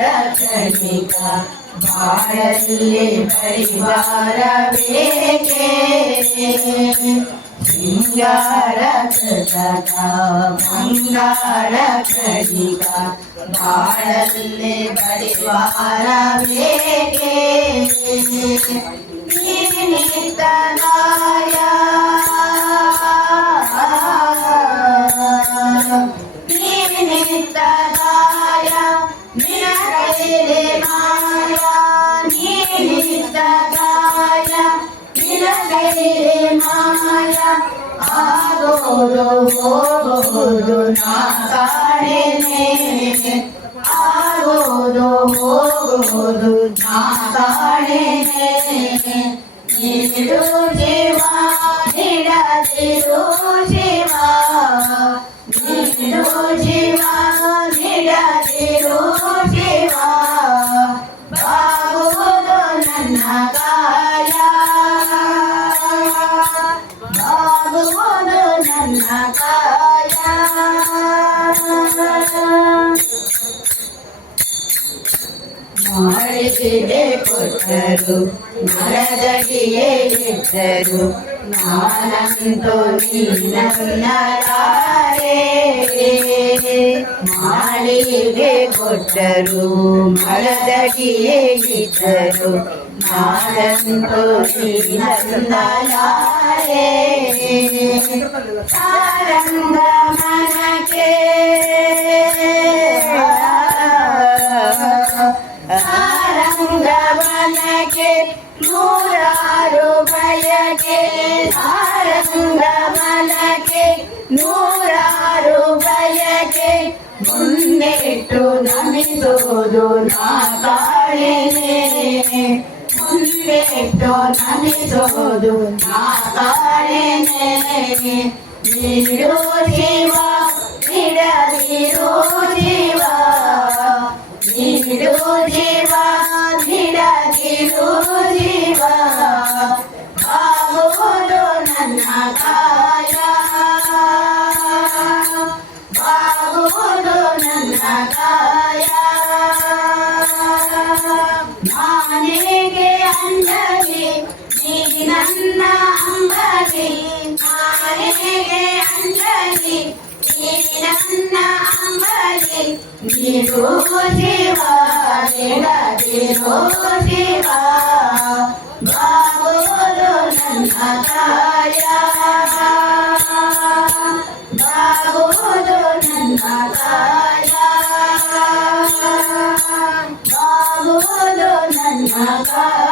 ರಕ್ಷಣಿಕ ಬಾಳಲ್ಲಿ ಪರಿವಾರ ಬೇಕೆ ಸಿಂಗಾರ ಕೃತಕ ಬಂಗಾರ ಕಣಿಕ ಬಾಳಲ್ಲಿ ಪರಿವಾರ ಬೇಕೆ గోరు గోరు గోరు నా కాడే ఆగోరు గోరు గోరు నా కాడే నిరు జీవా నిడదిరు జీవా నిరు జీవా నిడదిరు జీవా బాగోదు నన్న ಮಾಡಿಸಿದೆ ಕೊಟ್ಟರು ಮರದಡಿಯೇ ಇದ್ದರು ನಾನಂತೂ ನೀನಲ್ಲಲಾರೆ ಮಾಡಿಗೆ ಕೊಟ್ಟರು ಮರದಡಿಯೇ ಇದ್ದರು ನಾನಂತೂ ನೀನಲ್ಲಲಾರೆ ಸಾರಂಗ ಮನಕ್ಕೆ ಸಾರಂಗವನಕ್ಕೆ ನೂರಾರು ಬಯಕೆ ಸಾರಂಗವನಕ್ಕೆ ನೂರಾರು ಬಯಕೆ ಮುಂದಿಟ್ಟು ನಮಿಸುವುದು ನಾ ಕಾಣೆನೆ ಮುಂದಿಟ್ಟು ನಮಿಸುವುದು ನಾ ಕಾಣೆನೆ ನೀಡು ಜೀವ నీకు జీవా నీకు జీవా బాబు నన్న కాయా Bye.